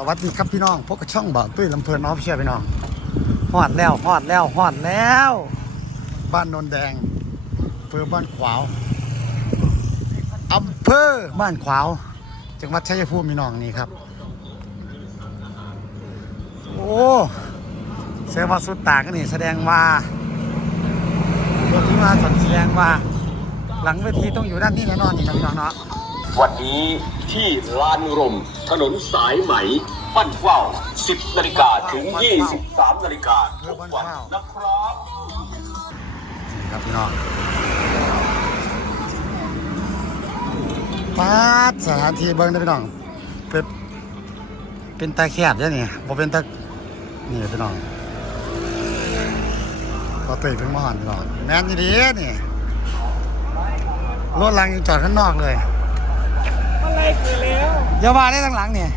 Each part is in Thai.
สวัสดีครับพี่น้องพบกับช่องบ่าวตุ้ยลำเพลินออฟเชียพี่น้องฮอดแล้วฮอดแล้วฮอดแล้ว บ้านนนแดงอำเภอบ้านขวาวอำเภอบ้านขวาวจังหวัดชัยภูมิพี่น้องนี่ครับ โอ้เสวาสุดตากันนี่แสดงว่าตัวที่มาสแสดงว่า หลังเวทีต้องอยู่ด้านนี้แน่นอนนี่นะพี่น้องเนาะ วันนี้ที่ลานรม ถนนสายไหมบ้านว่าว 10 นาฬิกาถึง 23 นาฬิกาทุกวันนะครับนี่ครับพี่น้องปาดสถานที่เบิ้งได้พี่น้อง เป็นเป็นตาแคบใช่นี่บ่เป็นตานี่พี่น้องก็เตยเพิ่งมาหอนพี่น้องแม่นี่ดีนี่รถลังยังจอดข้างนอกเลย อะไรเกิดแล้วอย่าว่าได้ทางหลังเนี่ย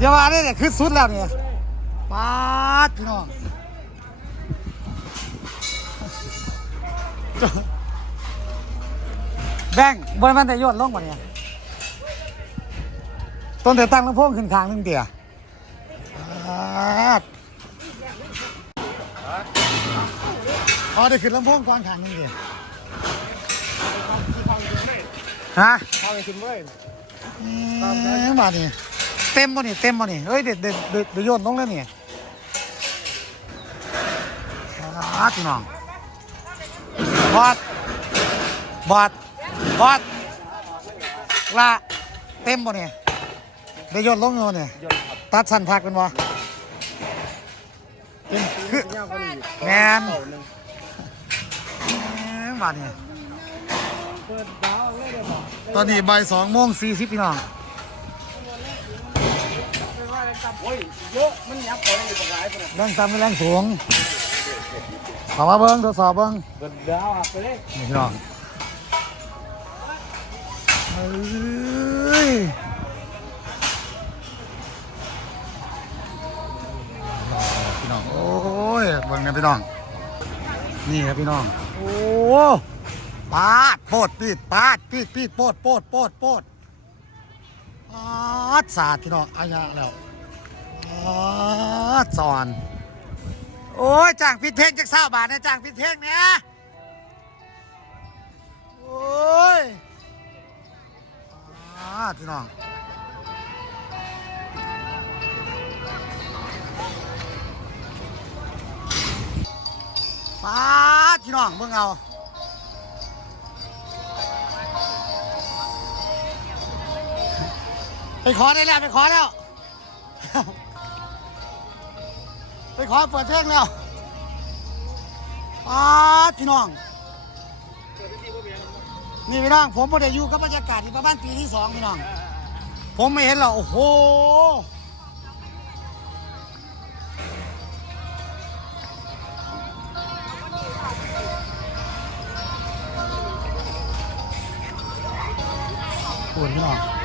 อย่าว่าได้เนี่ยคือสุดแล้วเนี่ยปาดพี่น้องแบงค์บนมันแต่ยอดลงมาเนี่ยต้นแต่ตั้งลำโพงขึ้นคางนึงเดียวปาดอ๋อได้ขึ้นลำโพงกวางคางนึงเดียว ฮะพาไปขึ้นเว้ยเอ้ยมานี่เต็มบ่นี่เต็มบ่นี่เฮ้ยเด็ดเด็ดเด็ดเด็ดโยนลงแล้วนี่อาพี่น้องบอดบอดบอดละเต็มบ่นี่เด็ดโยนลงอยู่นี่ตัดสั้นพักเป็นบ่เต็มคือย่างคนนี้แมนเต่าหนึ่งเอ้ยมานี่เปิดดาวเลยเดี๋ยวบอก ตอนนี้บ่ายสองโมงสี่สิบพี่น้องไม่ว่าอะไรกับโอ้ยเยอะมันยับเอาเลยปากหลายขนาดแรงต่ำแรงสูงขอมาเบิ้งทดสอบเบิ้งเปิดดาวหักไปเลยนี่พี่น้องเฮ้ยพี่น้องโอ้ยเบิ่งนะพี่น้อง นี่ครับพี่น้อง โอ้ ปาดโปดปีดปาดปีดปีดโปดโปดโปดโปดปาดสาดพี่น้องอายะแล้วปาดสอน โอ้ยจ้างพิดเพลงจากเศร้าบาทนะจ้างพิดเพลงเนี่ยโอ้ยอ่าพี่น้องปาดพี่น้องเบิ่งเอา ขอได้แล้วไปขอแล้ว ไปขอเปิดเพลงแล้วป้าดพี่น้อง นี่พี่น้อง ผมไม่ได้อยู่กับบรรยากาศที่ประมาณปีที่สองพี่น้อง ผมไม่เห็นหรอกโอ้โหปวดพี่น้อง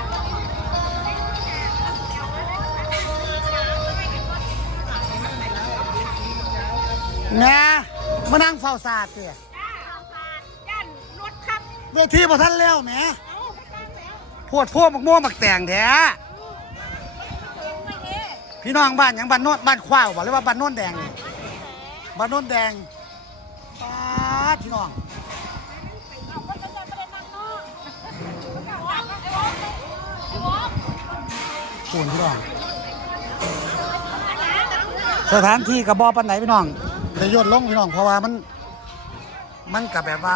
นะมานั่งเฝ้าศาสตร์เตี่ยย่านรถขับเวทีพอท่านแล้วแหมเอาไปตั้งแล้วพวดพวกมักม่วงมักแตงแท้ไม่เด้พี่น้องบ้านหยังบ้านโนนบ้านขว้าวบอกเลยว่าบ้านโนนแดงนี่บ้านโนนแดงป้าดพี่น้อง เอาก็จะจะไปนั่งนอกวอล์กไอ้วอล์กไอ้วอล์กปูนพี่น้อง สถานที่กับบอปันไหนพี่น้อง ได้ยดลงพี่น้องเพราะว่ามัน มันกับแบบว่า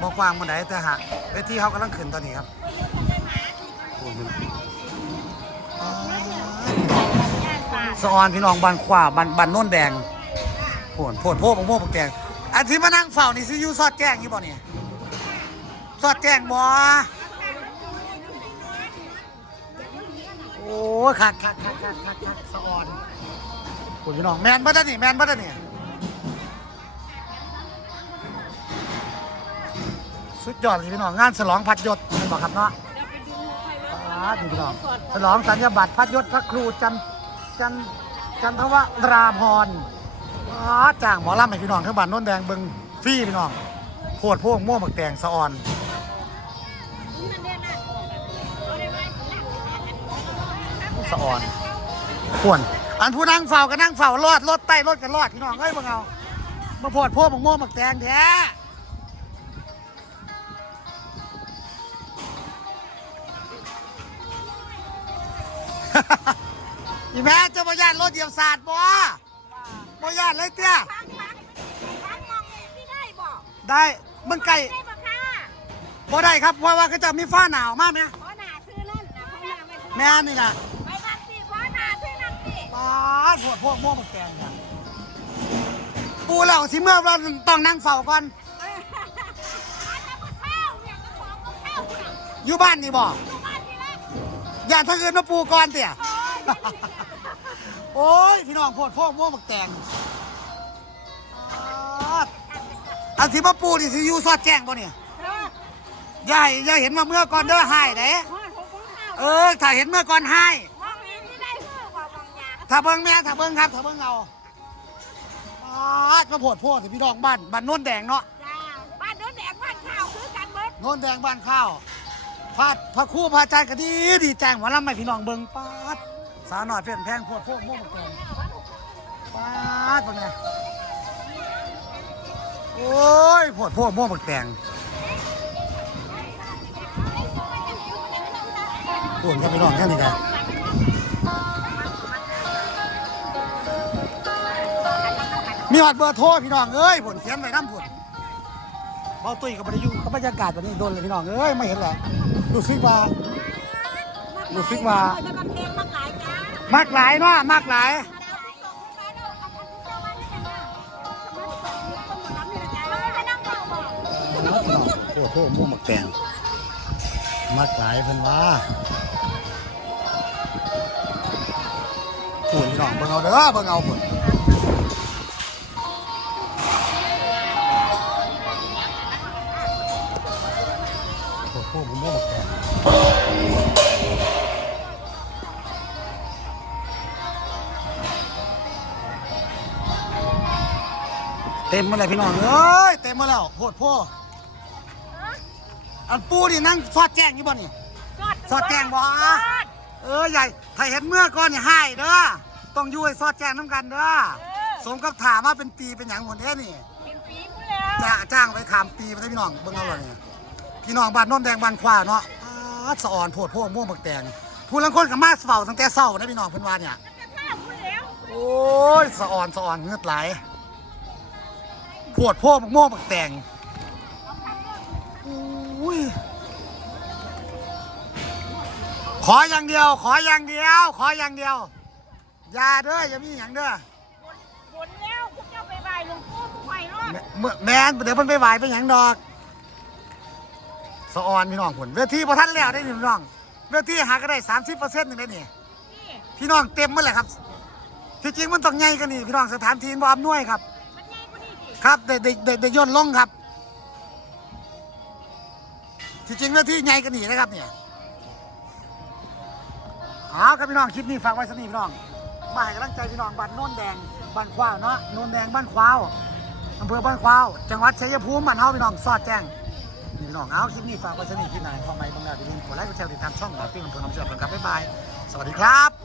บอกวางมันไหนแต่หากเวทีเขากำลังขึ้นตอนนี้ครับสะออนพี่น้องบ้านขว้าบ้านบ้านโนนแดงโผนโผนโพวกโม่วงแดงอันที่มานั่งเฝ้านี่ซิยูซอดแจ้งยู่บ่เนี่ยซอดแจ้งบ่โอ้ยคักคักคักคักคักคักสะออนคุณพี่น้องแมนบัดนี่แมนบัดนี่ สุดยอดเลยพี่น้องงานฉลองพัดยศเป็นบอกครับเนาะอ่านี่พี่น้องฉลองสัญญาบัตรพัดยศพระครูจันจันจันทวราพรอ่าจ้างหมอลำให้พี่น้องทั้งบ้านโน้นแดงเบิงฟรีพี่น้องโพดพวกม่วงหมักแตงสะออนสะออนควรอันผู้นั่งเฝ้าก็นั่งเฝ้ารอดรถใต้รถกันรอดพี่น้องเอ้ยพวกเรามาโพดพวกมังม่วงหมักแตงแท้ อีแม่เจะมาญาติรถเหยียบศาสตร์บ่บ่ญาติเลยเตี้ยพักพักพักมองที่ได้บอกได้มึงไก่ได้บอกค่ะบ่ได้ครับเพราะว่าเขาจะมีฟ้าหนาวมากไหมขอหนาซื้อนั่นนะพยายามไปซื้อแม่นี่นะไปนั่นสิขอหนาซื้อนั่นสิป้าดพวกพวกม่วงมักแตงกันปูเราสิเมื่อเราต้องนั่งเฝ้าก่อนเอออันนั้นก็เข้าเนี่ยก็ของก็เข้าเนี่ยอยู่บ้านนี่บ่าถ้าเกินมาปูก่อนเตี่ยโอ้ยโอ้ย พี่น้องโพดพวกม่วงมักแตงป๊าดอันที่มาปูนี่สิอยู่ซอดแจ้งบ่เนี่ยเอออย่าให้อย่าเห็นมาเมื่อก่อนเด้อให้เด้โอ้ยของเข้าเออ ถ้าเห็นเมื่อก่อนให้มองเห็นที่ได้คือว่าบางอย่างถ้าเบิ่งแม่ถ้าเบิ่งครับถ้าเบิ่งเอาปาดมาโพดโพดสิพี่น้องบ้านบ้านโน้นแดงเนาะจ้าบ้านโดนแดงบ้านข้าวคือกันเบิดโน้นแดงบ้านข้าว พาดพระครู่พระอาจารย์ก็ดีดีแจ้งหมอลำให้พี่น้องเบิ่งปาดสาวหน่อยเปลี่ยนแพงโพดโพดม่วงแกงปาดเป็นไงโอ้ยโพดโพดม่วงแกงปุ่นครับพี่น้องแค่นี้กันมีหอดเบอร์โทรพี่น้องเอ้ยผลเขียนไว้น้ำผุดเบาตุ้ยกับบริยูกับบรรยากาศแบบนี้โดนเลยพี่น้องเอ้ยไม่เห็นแหละ รู้สึกว่า รู้สึกว่าจะมาเพลงมาหลายจ้ามากหลายเนาะมากหลายดาวที่ส่งขึ้นไปเราเอาพันธุ์เจ้าไว้ให้กันนะมันส่งคนหมดรับนี่นะจ๊ะเราไปนั่งเฝ้าบอกโอ้โหม่วงหมกแตงมากหลายเพิ่นว่าพูดพี่น้องเบิ่งเอาเด้อเบิ่งเอาพุ่น ต็มมาเลยพี่น้องเอ้ยเต็มมาแล้วโพดโพอันปูนี่นั่งสอดแจ้งอยู่บ่นี่ สอดแจ้งบ่สอดเออใหญ่ถ้าเห็นเมื่อก่อนนี่ให้เด้อต้องอยู่ให้สอดแจ้งน้ำกันเด้อสมกับถามว่าเป็นปีเป็นอย่างหมดเด้นี่เป็นปีกูแล้วจะจ้างไปขามปีไปได้พี่น้องเบิ่งเอาเลยนี่พี่น้องบ้านโน้นแดงบ้านขวาเนาะอาดสะอ่อนโพดโพวกม่วงบักแตงผู้ลังคนกับมาเฝ้าตั้งแต่เช้านะพี่น้องเพิ่นว่าเนี่ย จะฆ่ากูแล้วโอ้ยสะอ่อนสะอ่อนเงือดไหล ปวดโพวกม่วงบักแตงอุ้ยขออย่างเดียว ขออย่างเดียว ขออย่างเดียว อย่าเด้ออย่ามีอย่างเด้อผลแล้วกูจะไปไหวหลวงปู่กูไหว้รอดเมื่อแมนเดี๋ยวมันไปไหวไปหยังดอกสะออนพี่น้องผลเวทีพอท่านแล้วได้หนึ่งน้องเวทีหาก็ได้สามสิบเปอร์เซ็นต์หนึ่งได้นี่นี่พี่น้องเต็มหมดเลยครับที่จริงมันต้องใหญ่กันนี่พี่น้องสถานที่บ่อำนวยครับ ครับได้ได้ได้ได้ย่นลงครับที่จริงเวทีใหญ่กันหนีนะครับเนี่ยเอาครับพี่น้องคลิปนี้ฝากไว้สนิทพี่น้องมาให้กำลังใจพี่น้องบ้านโน่นแดงบ้านขวาวเนาะโน่นแดงบ้านขวาวอำเภอบ้านขวาวจังหวัดชัยภูมิบ้านเฮาพี่น้องสอดแจ้งนี่พี่น้องเอาคลิปนี้ฝากไว้สนิทที่ไหนพอไม่บางแล้วอย่าลืมกดไลค์กดแชร์ติดตามช่องหมอปิ้งอำเภอหนองเสือกครับบ๊ายบายสวัสดีครับ